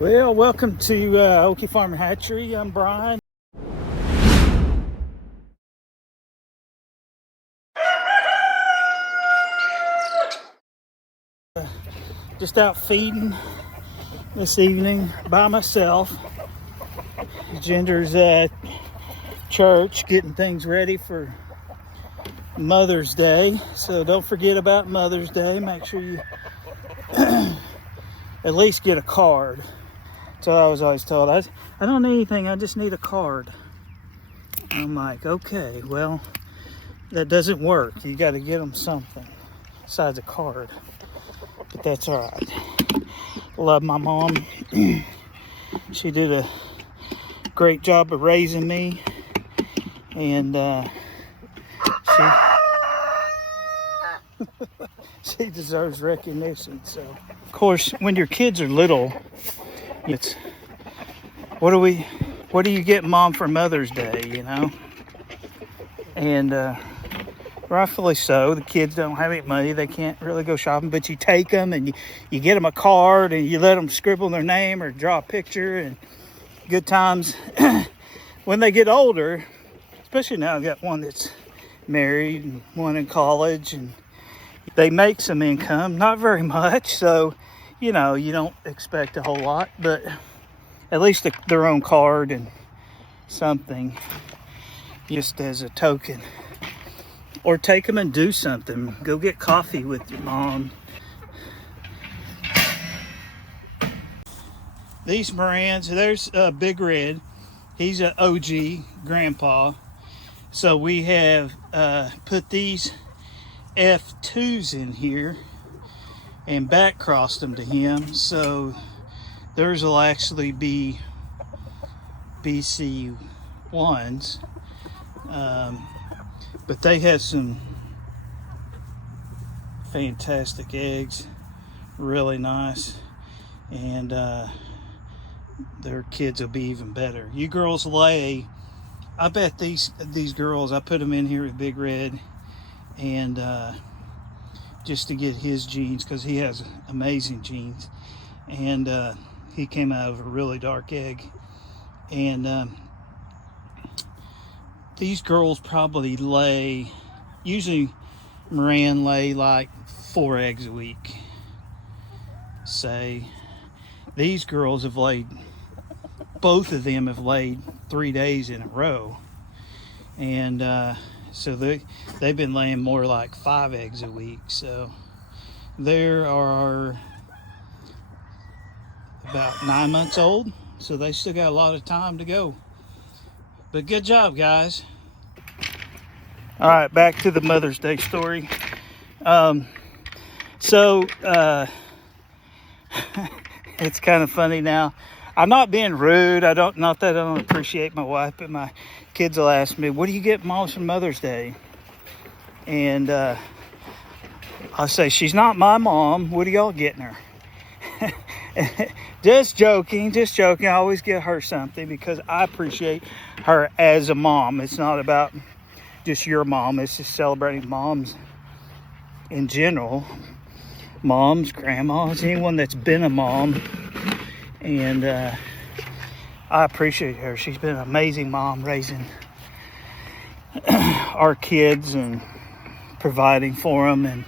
Well, welcome to Oakley Farm and Hatchery. I'm Brian. Just out feeding this evening by myself. Ginger's at church getting things ready for Mother's Day. So don't forget about Mother's Day. Make sure you at least get a card. So I was always told, I don't need anything, I just need a card. I'm like, okay, well, that doesn't work. You got to get them something besides a card. But that's all right. Love my mom. She did a great job of raising me. And she deserves recognition. So, of course, when your kids are little, it's what do you get mom for Mother's Day, you know? And rightfully so. The kids don't have any money, they can't really go shopping, but you take them and you get them a card and you let them scribble their name or draw a picture, and good times. When they get older, especially now, I've got one that's married and one in college, and they make some income, not very much, so you know, you don't expect a whole lot, but at least their own card and something just as a token. Or take them and do something. Go get coffee with your mom. These Morans, there's Big Red. He's an OG grandpa. So we have put these F2s in here and back crossed them to him, so theirs will actually be BC ones, but they have some fantastic eggs, really nice, and their kids will be even better. You girls lay, I bet these girls, I put them in here with Big Red, and just to get his genes, because he has amazing genes, and he came out of a really dark egg. And these girls probably lay, usually Moran lay like 4 eggs a week, say. These girls have laid, both of them have laid 3 days in a row, and so they've been laying more like 5 eggs a week. So there are about 9 months old, so they still got a lot of time to go. But good job, guys. All right, back to the Mother's Day story. It's kind of funny now. I'm not being rude. Not that I don't appreciate my wife, but my kids will ask me, what do you get mom for Mother's Day? And I'll say, she's not my mom. What are y'all getting her? Just joking. I always get her something because I appreciate her as a mom. It's not about just your mom. It's just celebrating moms in general. Moms, grandmas, anyone that's been a mom. And I appreciate her. She's been an amazing mom raising our kids and providing for them. And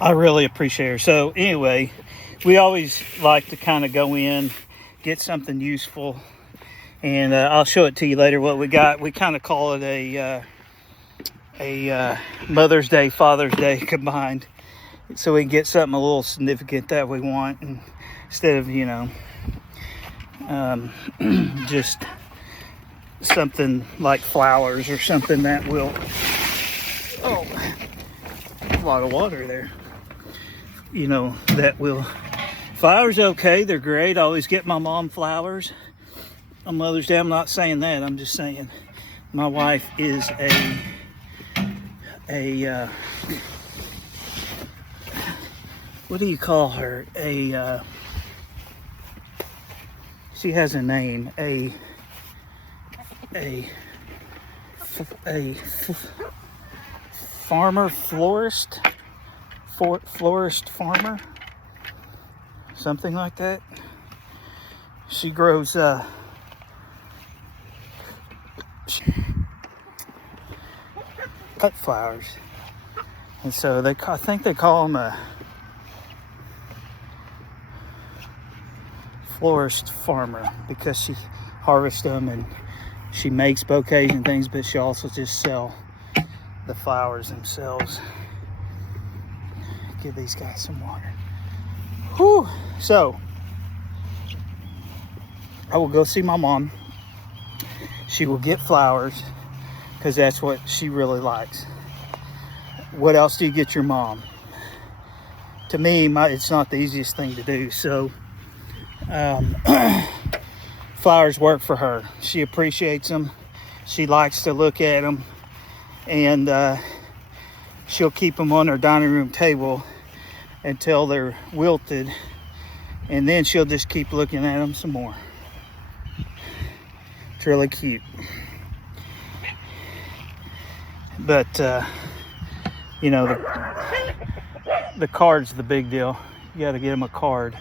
I really appreciate her. So anyway, we always like to kind of go in, get something useful, and I'll show it to you later what we got. We kind of call it a Mother's Day, Father's Day combined, so we can get something a little significant that we want, and instead of, you know, just something like flowers or something that will, oh, a lot of water there, you know, that will, flowers, okay, they're great. I always get my mom flowers on Mother's Day. I'm not saying that, I'm just saying my wife is a what do you call her? She has a name. A farmer, florist farmer. something like that. She grows cut flowers, and so I think they call them a florist farmer because she harvests them and she makes bouquets and things, but she also just sell the flowers themselves. Give these guys some water. Whew. So I will go see my mom. She will get flowers because that's what she really likes. What else do you get your mom? To me, it's not the easiest thing to do. So flowers work for her. She appreciates them. She likes to look at them, and she'll keep them on her dining room table until they're wilted, and then she'll just keep looking at them some more. It's really cute. But you know, the card's the big deal. You got to get them a card.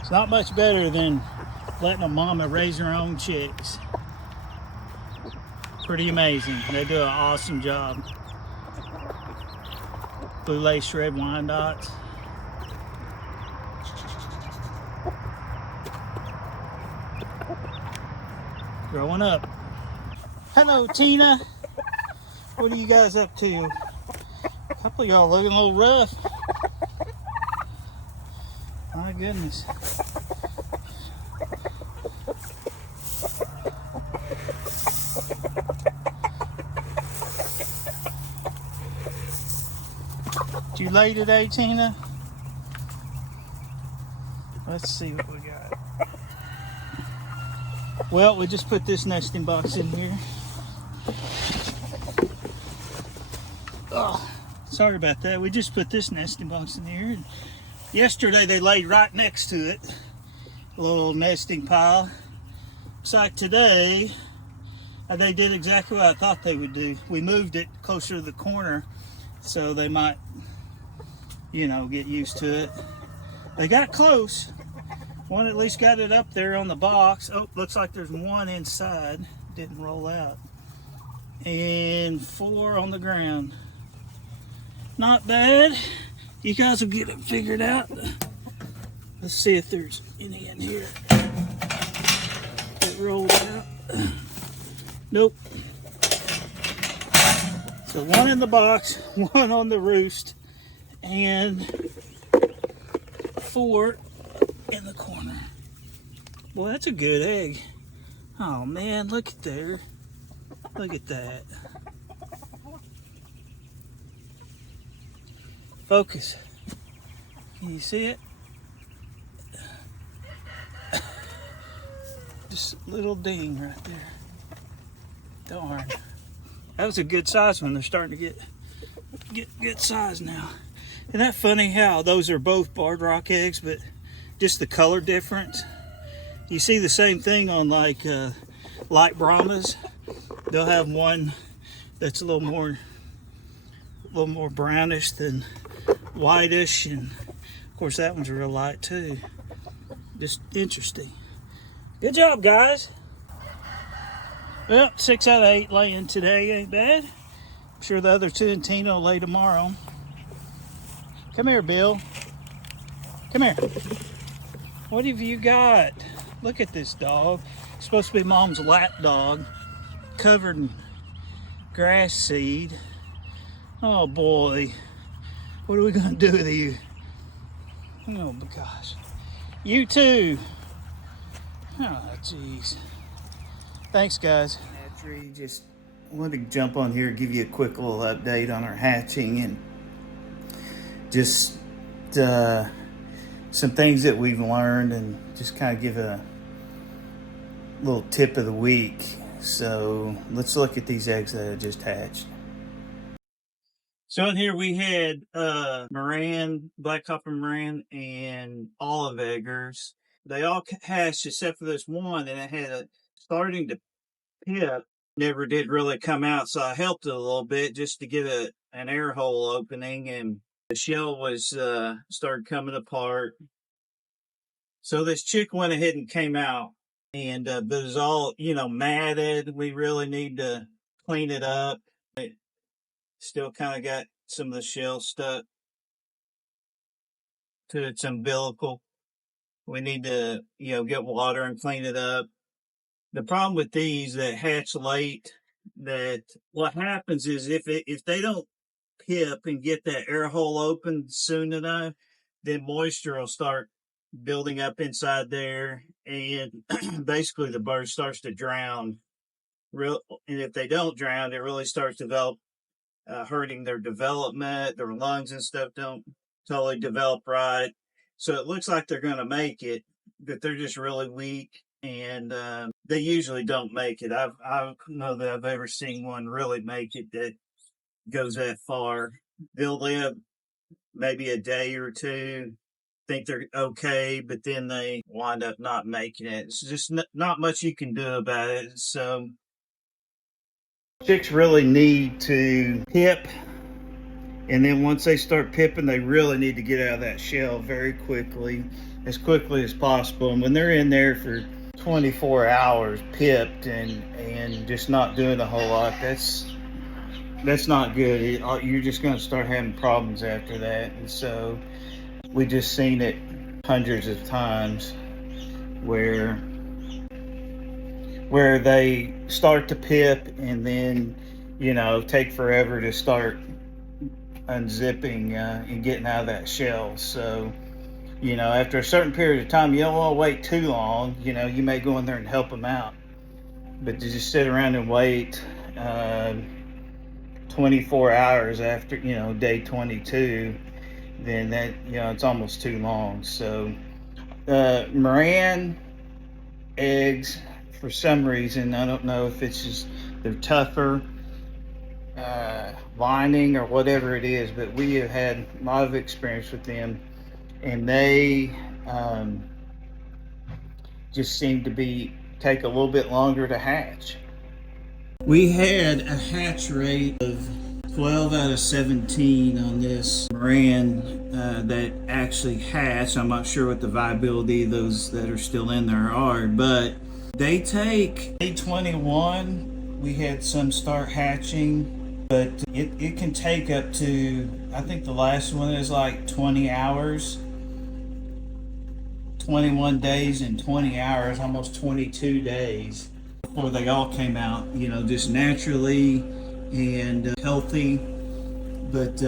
It's not much better than letting a mama raise her own chicks. Pretty amazing. They do an awesome job. Blue lace red Wyandottes. Growing up. Hello, Tina. What are you guys up to? A couple of y'all looking a little rough. My goodness. Did you lay today, Tina? Let's see what we got. Well, we just put this nesting box in here. Oh, sorry about that. We just put this nesting box in here. Yesterday they laid right next to it. A little nesting pile. Looks like today they did exactly what I thought they would do. We moved it closer to the corner so they might, you know, get used to it. They got close. One at least got it up there on the box. Oh, looks like there's one inside. Didn't roll out. And 4 on the ground. Not bad. You guys will get it figured out. Let's see if there's any in here. It rolled out. Nope. So 1 in the box, 1 on the roost, and 4 in the corner. Well, that's a good egg. Oh man, look at there. Look at that. Focus. Can you see it? Just a little ding right there. Darn. That was a good size one. They're starting to get good size now. Isn't that funny how those are both barred rock eggs, but just the color difference? You see the same thing on like light Brahmas. They'll have one that's a little more brownish than whitish, and of course that one's real light too. Just interesting. Good job, guys. Well, 6 out of 8 laying today ain't bad. I'm sure the other 2 in Tina will lay tomorrow. Come here, Bill. Come here. What have you got? Look at this dog. It's supposed to be Mom's lap dog, covered in grass seed. Oh boy. What are we gonna do with you? Oh my gosh. You too. Oh jeez. Thanks, guys. Hatchery, just wanted to jump on here, give you a quick little update on our hatching and just some things that we've learned, and just kind of give a little tip of the week. So let's look at these eggs that I just hatched. So in here we had Moran, black copper Moran, and olive eggers. They all hatched except for this one, and it had a starting to pip. Never did really come out, so I helped it a little bit just to get an air hole opening, and The shell was started coming apart. So this chick went ahead and came out, and but it's all matted. We really need to clean it up. It still kind of got some of the shell stuck to its umbilical. We need to get water and clean it up. The problem with these that hatch late, that what happens is if they don't pip and get that air hole open soon enough, then moisture will start building up inside there, and basically the bird starts to drown. Real, and if they don't drown, it really starts to develop, hurting their development. Their lungs and stuff don't totally develop right, so it looks like they're going to make it, but they're just really weak, and they usually don't make it. I don't know that I've ever seen one really make it that goes that far. They'll live maybe a day or two, think they're okay, but then they wind up not making it. It's just not much you can do about it. So chicks really need to pip, and then once they start pipping, they really need to get out of that shell very quickly, as quickly as possible. And when they're in there for 24 hours pipped and just not doing a whole lot, that's not good. You're just going to start having problems after that. And so we just seen it hundreds of times where they start to pip and then take forever to start unzipping and getting out of that shell. So after a certain period of time, you don't want to wait too long. You may go in there and help them out, but to just sit around and wait 24 hours after day 22, then that it's almost too long. So Moran eggs, for some reason, I don't know if it's just they're tougher lining or whatever it is, but we have had a lot of experience with them, and they just seem to take a little bit longer to hatch. We had a hatch rate of 12 out of 17 on this Moran that actually hatched. I'm not sure what the viability of those that are still in there are, but they take day 21. We had some start hatching, but it can take up to, I think the last one is like 20 hours. 21 days and 20 hours, almost 22 days before they all came out, just naturally and healthy. But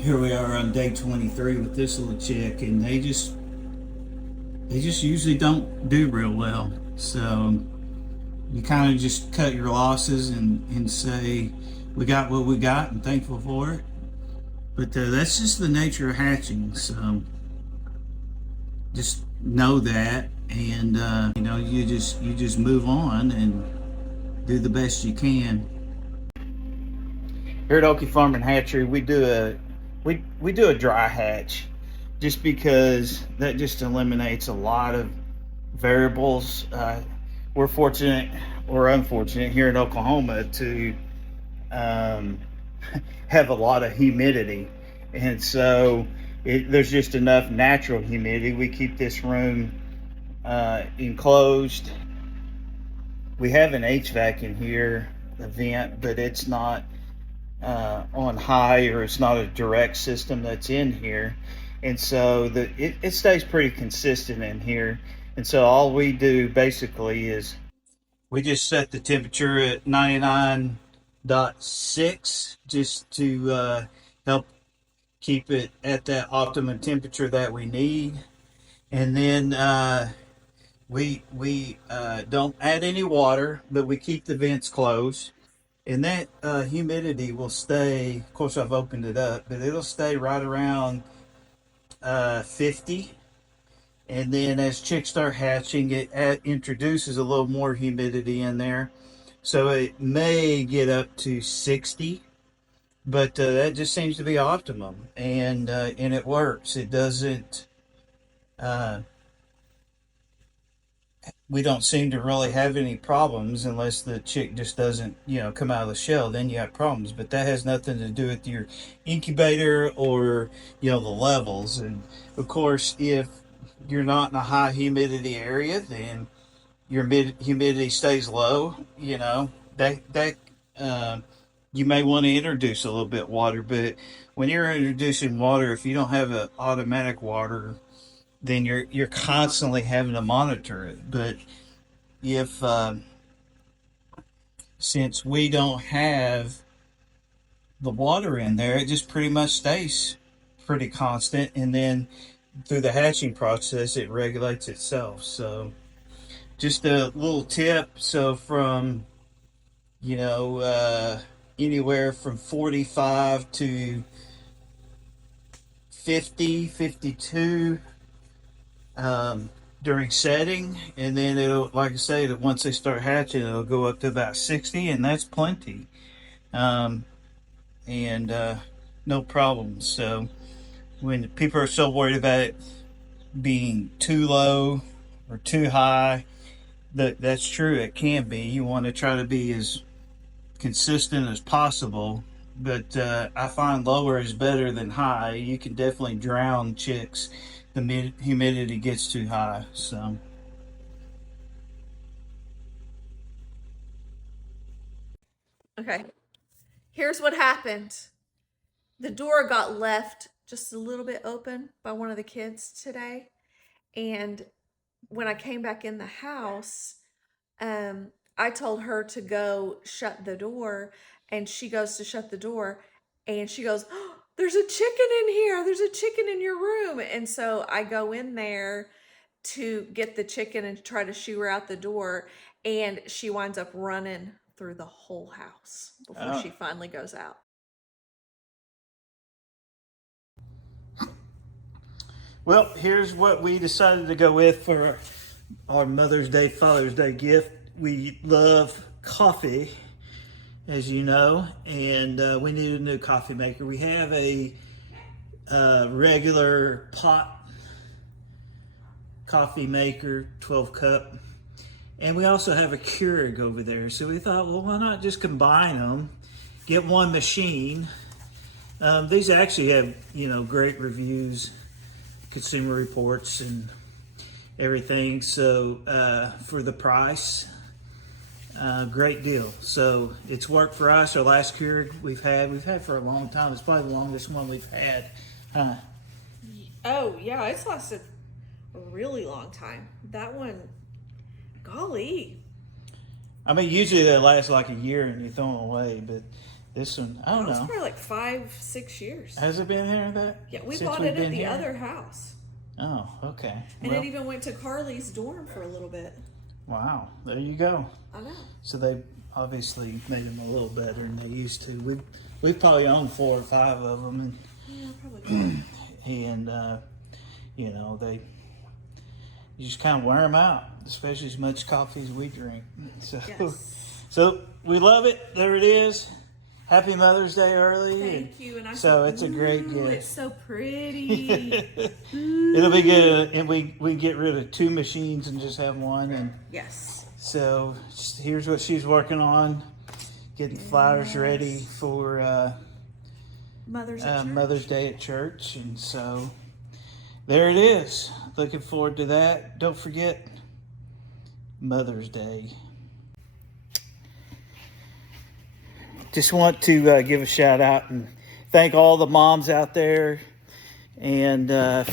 here we are on day 23 with this little chick, and they just usually don't do real well. So you kind of just cut your losses and say, we got what we got and thankful for it. But that's just the nature of hatching. So just know that, and you just move on and do the best you can. Here at Okie Farm and Hatchery, we do a dry hatch, just because that just eliminates a lot of variables. We're fortunate or unfortunate here in Oklahoma to have a lot of humidity, and so there's just enough natural humidity. We keep this room enclosed. We have an HVAC in here, a vent, but it's not on high, or it's not a direct system that's in here. And so it stays pretty consistent in here. And so all we do basically is we just set the temperature at 99.6 just to help keep it at that optimum temperature that we need. And then we don't add any water, but we keep the vents closed, and that humidity will stay. Of course, I've opened it up, but it'll stay right around 50. And then as chicks start hatching, it introduces a little more humidity in there, so it may get up to 60. But that just seems to be optimum, and it works. It doesn't we don't seem to really have any problems unless the chick just doesn't, come out of the shell. Then you have problems. But that has nothing to do with your incubator or, the levels. And of course, if you're not in a high humidity area, then your humidity stays low. That uh, you may want to introduce a little bit of water. But when you're introducing water, if you don't have an automatic water, then you're constantly having to monitor it. But if since we don't have the water in there, it just pretty much stays pretty constant, and then through the hatching process, it regulates itself. So just a little tip. So from you know anywhere from 45 to 50, 52 during setting, and then it'll, like I say, that once they start hatching, it'll go up to about 60, and that's plenty. Um, and No problems. So when people are so worried about it being too low or too high, that's true. It can be. You want to try to be as consistent as possible, but I find lower is better than high. You can definitely drown chicks. The humidity gets too high. So Okay, here's what happened. The door got left just a little bit open by one of the kids today. And when I came back in the house, I told her to go shut the door. And she goes to shut the door. And she goes, oh, there's a chicken in here. There's a chicken in your room. And so I go in there to get the chicken and try to shoo her out the door. And she winds up running through the whole house before uh, she finally goes out. well, here's what we decided to go with for our Mother's Day, Father's Day gift. We love coffee, as you know, and we need a new coffee maker. We have a regular pot coffee maker, 12 cup, and we also have a Keurig over there. So we thought, well, why not just combine them, get one machine. These actually have, great reviews, Consumer Reports, and everything. So for the price, great deal. So it's worked for us. Our last Keurig we've had for a long time. It's probably the longest one we've had. Oh, yeah, it's lasted a really long time. That one, golly. I mean, usually they last like a year and you throw them away, but this one, I don't That was know. probably like 5, 6 years. Has it been here that? Yeah, we since bought we've it at been the here? other house. Oh, okay. And Well, it even went to Carly's dorm for a little bit. wow, there you go. I know. So they obviously made them a little better than they used to. We've probably owned 4 or 5 of them, Yeah, probably. and they, you just kind of wear them out, especially as much coffee as we drink. So, Yes. so we love it. There it is. Happy Mother's Day early. Thank you. And I So said, it's a great "Ooh, gift. It's so pretty. It'll be good, and we get rid of 2 machines and just have one. And Yes. so here's what she's working on, getting flowers ready for Mother's Day at church, and so there it is. Looking forward to that. Don't forget Mother's Day. Just want to give a shout out and thank all the moms out there, and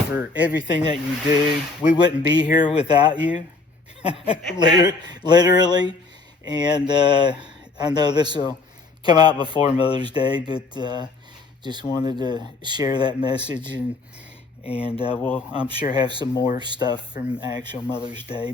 for everything that you do. We wouldn't be here without you, literally. And I know this will come out before Mother's Day, but just wanted to share that message, and we'll, I'm sure, have some more stuff from actual Mother's Day.